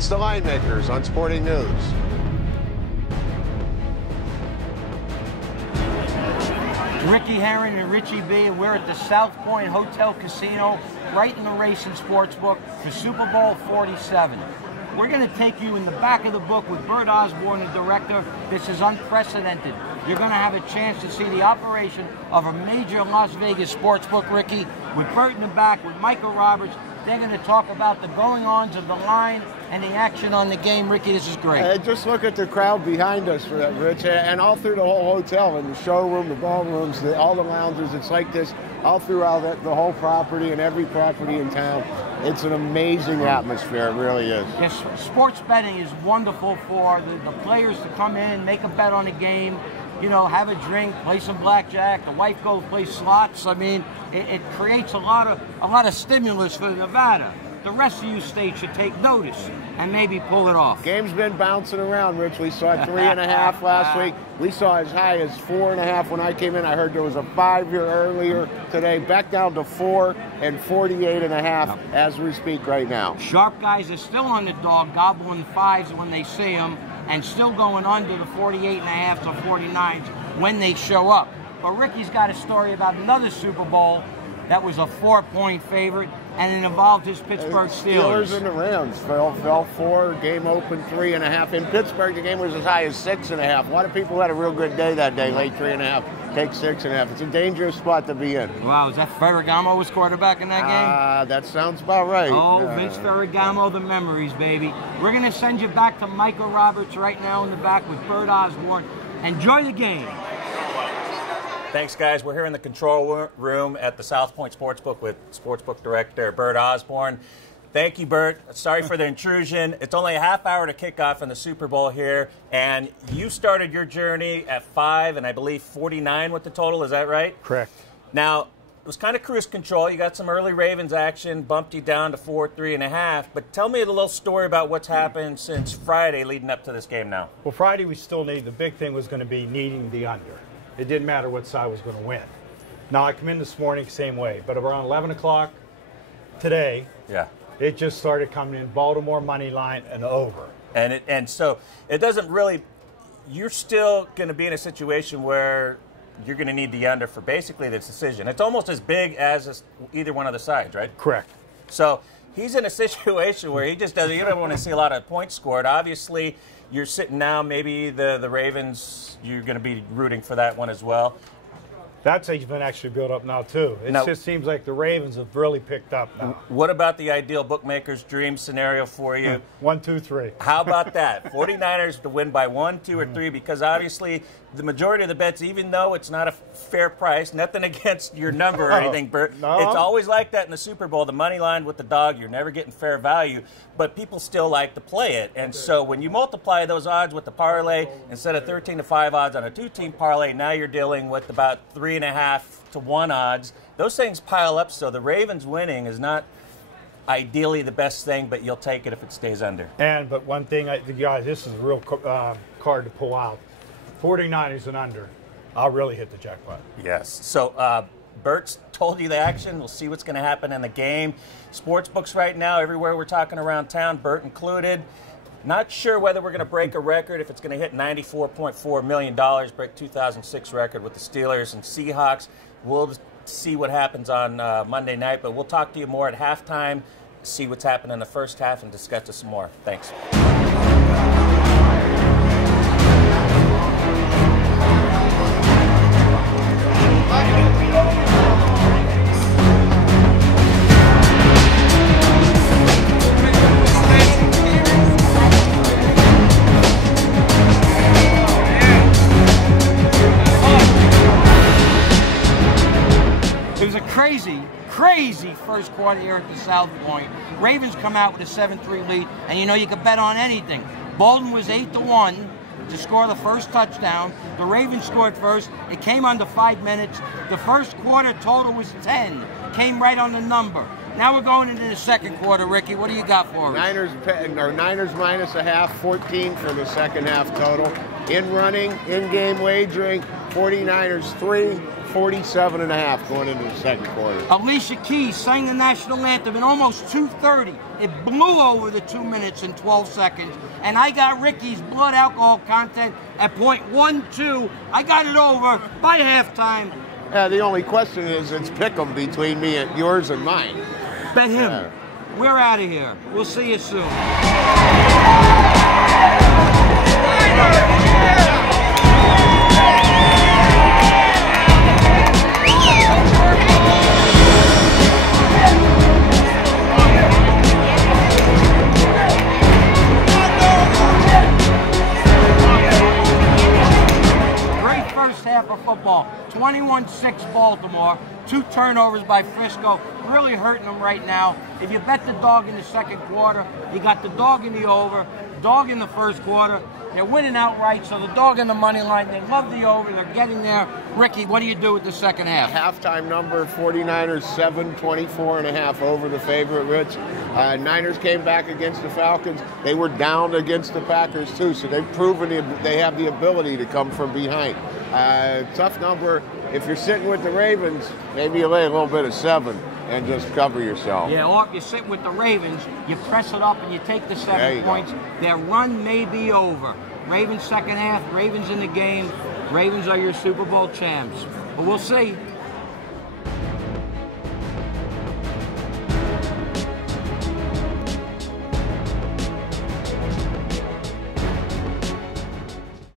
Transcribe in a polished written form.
It's the Line Makers on Sporting News. Ricky Herron and Richie B, and we're at the South Point Hotel Casino, right in the Racing Sportsbook for Super Bowl 47. We're going to take you in the back of the book with Bert Osborne, the director. This is unprecedented. You're going to have a chance to see the operation of a major Las Vegas sportsbook, Ricky, with Bert in the back, with Michael Roberts. They're going to talk about the going-ons of the line and the action on the game. Ricky, this is great. Just look at the crowd behind us, Rich, and all through the whole hotel, and the showroom, the ballrooms, all the lounges. It's like this all throughout the whole property and every property in town. It's an amazing atmosphere. It really is. Yes, sports betting is wonderful for the players to come in, make a bet on a game, you know, have a drink, play some blackjack. The wife goes play slots. I mean, it creates a lot of stimulus for Nevada. The rest of you states should take notice and maybe pull it off. Game's been bouncing around, Rich. We saw 3.5 last week. We saw as high as 4.5 when I came in. I heard there was a 5 here earlier today. Back down to 4 and 48.5 as we speak right now. Sharp guys are still on the dog, gobbling 5s when they see them, and still going under the 48.5 to 49s when they show up. But Ricky's got a story about another Super Bowl that was a 4-point favorite, and it involved his Pittsburgh Steelers. Steelers and the Rams fell 4, game open 3.5. In Pittsburgh, the game was as high as 6.5. A lot of people had a real good day that day, late 3.5, take 6.5. It's a dangerous spot to be in. Wow, is that Ferragamo was quarterback in that game? That sounds about right. Oh, Vince Ferragamo, the memories, baby. We're going to send you back to Michael Roberts right now in the back with Bert Osborne. Enjoy the game. Thanks, guys. We're here in the control room at the South Point Sportsbook with Sportsbook Director Bert Osborne. Thank you, Bert. Sorry for the intrusion. It's only a half hour to kick off in the Super Bowl here, and you started your journey at 5 and I believe 49 with the total. Is that right? Correct. Now, it was kind of cruise control. You got some early Ravens action, bumped you down to 4, 3.5. But tell me a little story about what's happened since Friday leading up to this game now. Well, Friday we still need, the big thing was going to be needing the under. It didn't matter what side was going to win. Now, I come in this morning same way, but around 11 o'clock today, it just started coming in, Baltimore money line and over. And so it doesn't really, you're still going to be in a situation where you're going to need the under for basically this decision. It's almost as big as either one of the sides, right? Correct. So he's in a situation where he just doesn't, you don't want to see a lot of points scored. Obviously, you're sitting now, maybe the Ravens, you're going to be rooting for that one as well. That's even actually built up now, too. It just seems like the Ravens have really picked up now. What about the ideal bookmaker's dream scenario for you? 1, 2, 3. How about that? 49ers to win by 1, 2, or 3, because obviously the majority of the bets, even though it's not a fair price, nothing against your number or anything, Bert, it's always like that in the Super Bowl. The money line with the dog, you're never getting fair value, but people still like to play it. And so when you multiply those odds with the parlay, instead of 13 to 5 odds on a 2-team parlay, now you're dealing with about 3.5 to 1 odds. Those things pile up, so the Ravens winning is not ideally the best thing, but you'll take it if it stays under. But one thing, guys, this is a real card to pull out. 49ers and under. I'll really hit the jackpot. Yes. So Bert's told you the action. We'll see what's going to happen in the game. Sportsbooks right now, everywhere we're talking around town, Bert included. Not sure whether we're going to break a record, if it's going to hit $94.4 million, break 2006 record with the Steelers and Seahawks. We'll see what happens on Monday night, but we'll talk to you more at halftime, see what's happened in the first half, and discuss it some more. Thanks. Crazy first quarter here at the South Point. Ravens come out with a 7-3 lead, and you know you could bet on anything. Bolden was 8-1 to score the first touchdown. The Ravens scored first. It came under 5 minutes. The first quarter total was 10. Came right on the number. Now we're going into the second quarter, Ricky. What do you got for us? Niners minus a half, 14 for the second half total. In running, in-game wagering, 49ers 3, 47.5 going into the second quarter. Alicia Keys sang the national anthem in almost 2:30. It blew over the 2 minutes and 12 seconds. And I got Ricky's blood alcohol content at .12. I got it over by halftime. The only question is, it's pick 'em between me and yours and mine. Bet him. We're out of here. We'll see you soon. Half of football, 21-6 Baltimore, 2 turnovers by Frisco, really hurting them right now. If you bet the dog in the second quarter, you got the dog in the over, dog in the first quarter. They're winning outright, so the dog in the money line, they love the over, they're getting there. Ricky, what do you do with the second half? Halftime number, 49ers 7, 24.5 over the favorite, Rich. Niners came back against the Falcons. They were down against the Packers, too, so they've proven they have the ability to come from behind. Tough number. If you're sitting with the Ravens, maybe you lay a little bit of 7 and just cover yourself. Yeah, or if you're sitting with the Ravens, you press it up and you take the 7 points. Their run may be over. Ravens second half, Ravens in the game. Ravens are your Super Bowl champs. But we'll see.